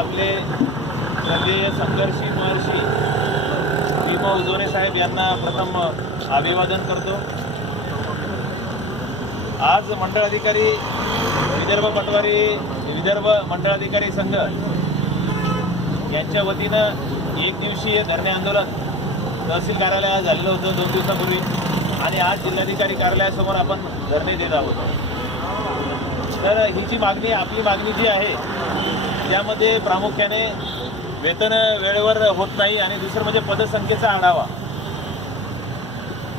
आपले स्वर्गीय संघर्षी महर्षी भीमा उजोरे साहेब यांना प्रथम अभिवादन करतो. आज मंडळ अधिकारी विदर्भ पटवारी विदर्भ मंडळ अधिकारी संघ यांच्या वतीनं एक दिवसीय धरणे आंदोलन तहसील कार्यालयात झालेलं होतं दोन दिवसापूर्वी. आणि आज जिल्हाधिकारी कार्यालयासमोर आपण धरणे देत आहोत. तर ही जी मागणी आपली मागणी जी आहे त्यामध्ये प्रामुख्याने वेतन वेळेवर होत नाही आणि दुसरं म्हणजे पदसंख्येचा आढावा.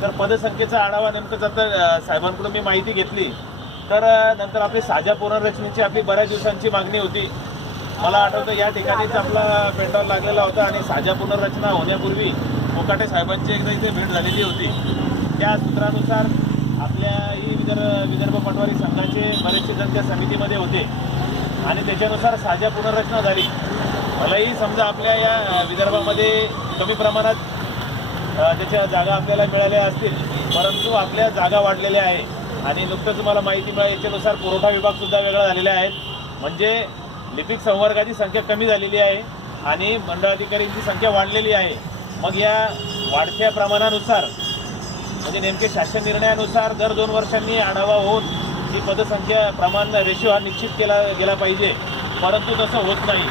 तर पदसंख्येचा आढावा नेमकंच आता साहेबांकडून मी माहिती घेतली तर नंतर आपली साध्या पुनर्रचनेची आपली बऱ्याच दिवसांची मागणी होती. मला आठवतं या ठिकाणीच आपला पेट्रोल लागलेला होता आणि साध्या पुनर्रचना होण्यापूर्वी मोकाटे साहेबांची एकदा इथे भेट झालेली होती. त्या सूत्रानुसार आपल्या ही विदर्भ विदर्भ पटवारी संघाचे बरेचसे जण त्या समितीमध्ये होते. आणि त्याच्यानुसार साध्या पुनर्रचना झाली. मलाही समजा आपल्या या विदर्भामध्ये कमी प्रमाणात त्याच्या जागा आपल्याला मिळाल्या असतील परंतु आपल्या जागा वाढलेल्या आहे. आणि नुकतंच तुम्हाला माहिती मिळाली याच्यानुसार पुरवठा विभागसुद्धा वेगळा झालेला आहे. म्हणजे लिपिक संवर्गाची संख्या कमी झालेली आहे आणि मंडळाधिकारींची संख्या वाढलेली आहे. मग या वाढत्या प्रमाणानुसार म्हणजे नेमके शासन निर्णयानुसार दर दोन वर्षांनी आढावा होऊन ही पदसंख्या प्रमाण रेशो हा निश्चित केला गेला पाहिजे. परंतु तसं होत नाही.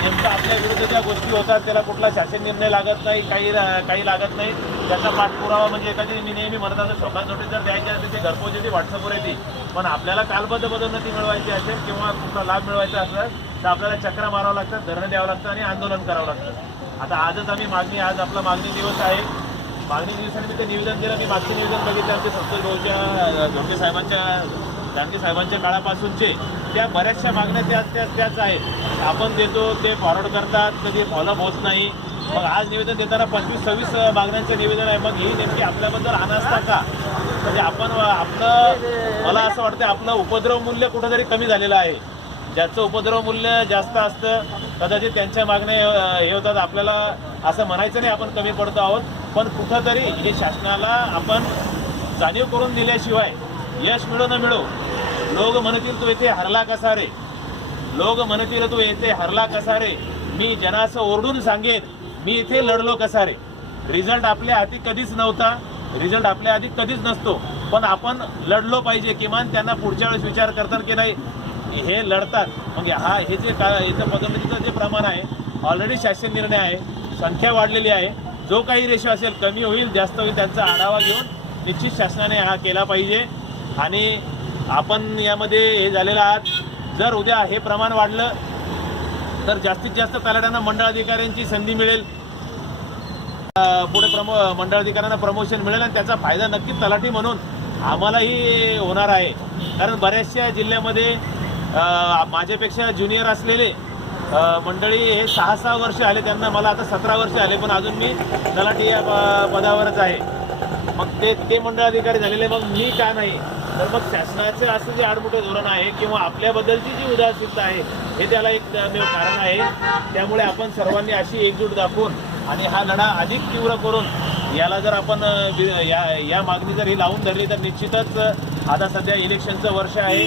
नेमकं आपल्या विरुद्ध ज्या गोष्टी होतात त्याला कुठला शासन निर्णय लागत नाही काही काही लागत नाही. त्याचा पाठपुरावा म्हणजे एखादी मी नेहमी म्हणत असं शोकात नोटीस जर द्यायची असेल ते घरपोच येते व्हॉट्सअपवर येते पण आपल्याला कालबद्ध पदोन्नती मिळवायची असेल किंवा कुठला लाभ मिळवायचा असेल तर आपल्याला चक्र मारावं लागतं धरणं द्यावं लागतं आणि आंदोलन करावं लागतं. आता आजच आम्ही मागणी आज आपला मागणी दिवस आहे. मागणी दिवसानिमित्त निवेदन दिलं मी मागचं निवेदन बघितलं आमचे संतोष भाऊच्या झोके साहेबांच्या दांडगे साहेबांच्या काळापासूनचे त्या बऱ्याचशा मागण्या त्या त्याच त्याच आहेत. आपण देतो ते फॉरवर्ड करतात कधी फॉलोअप होत नाही. मग आज निवेदन देताना पंचवीस सव्वीस मागण्यांचं निवेदन आहे. मग ही नेमकी आपल्याबद्दल अनास्था का? म्हणजे आपण आपलं मला असं वाटतं आपलं उपद्रव मूल्य कुठंतरी कमी झालेलं आहे. ज्याचं उपद्रव मूल्य जास्त असतं कदाचित त्यांच्या मागण्या हे होतात. आपल्याला असं म्हणायचं नाही आपण कमी पडतो आहोत. पण कुठंतरी हे शासनाला आपण जाणीव करून दिल्याशिवाय यश मिळो न मिळो लोक म्हणतील तू येथे हरला कसा रे लोक म्हणतील तू येथे हरला कसा रे मी जनासं ओरडून सांगेन मी इथे लढलो कसा रे रिझल्ट आपल्या हाती कधीच नव्हता रिझल्ट आपल्या हाती कधीच नसतो. पण आपण लढलो पाहिजे किमान त्यांना पुढच्या वेळेस विचार करतात की नाही हे लढतात. मग हा हे जे का याचं पदोन्नतीचं जे प्रमाण आहे ऑलरेडी शासन निर्णय आहे संख्या वाढलेली आहे. जो काही रेशो असेल कमी होईल जास्त होईल त्यांचा आढावा घेऊन निश्चित शासनाने हा केला पाहिजे. आणि आपण यामध्ये हे झालेलं आहात. जर उद्या हे प्रमाण वाढलं तर जास्तीत जास्त तलाट्यांना मंडळ अधिकाऱ्यांची संधी मिळेल. पुढे प्रमो मंडळ अधिकाऱ्यांना प्रमोशन मिळेल आणि त्याचा फायदा नक्कीच तलाठी म्हणून आम्हालाही होणार आहे. कारण बऱ्याचशा जिल्ह्यामध्ये माझ्यापेक्षा ज्युनियर असलेले मंडळी हे सहा सहा वर्ष आले त्यांना मला आता सतरा वर्ष आले पण अजून मी तलाठी या प- पदावरच आहे. मग ते ते मंडळ अधिकारी झालेले मग मी का नाही? तर मग शासनाचे असं जे आडमोठे धोरण आहे किंवा आपल्याबद्दलची जी उदासीनता आहे हे त्याला एक कारण आहे. त्यामुळे आपण सर्वांनी अशी एकजूट दाखवून आणि हा लढा अधिक तीव्र करून याला जर आपण या या मागणी जर ही लावून धरली तर निश्चितच आता सध्या इलेक्शनचं वर्ष आहे.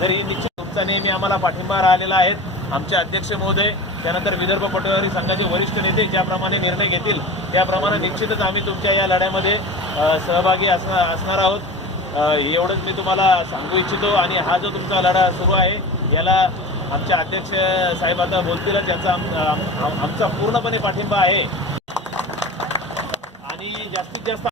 तर ही निश्चित तुमचा नेहमी आम्हाला पाठिंबा राहिलेला आहे. आमचे अध्यक्ष महोदय त्यानंतर विदर्भ पटवारी संघाचे वरिष्ठ नेते ज्याप्रमाणे निर्णय घेतील त्याप्रमाणे निश्चितच आम्ही तुमच्या या लढ्यामध्ये सहभागी असणार असणार आहोत. एवढंच मी तुम्हाला सांगू इच्छितो आणि हा जो तुमचा लढा सुरू आहे याला आमच्या अध्यक्ष साहेब आता बोलतीलच याचा आम- आमचा पूर्णपणे पाठिंबा आहे. आणि जास्तीत जास्त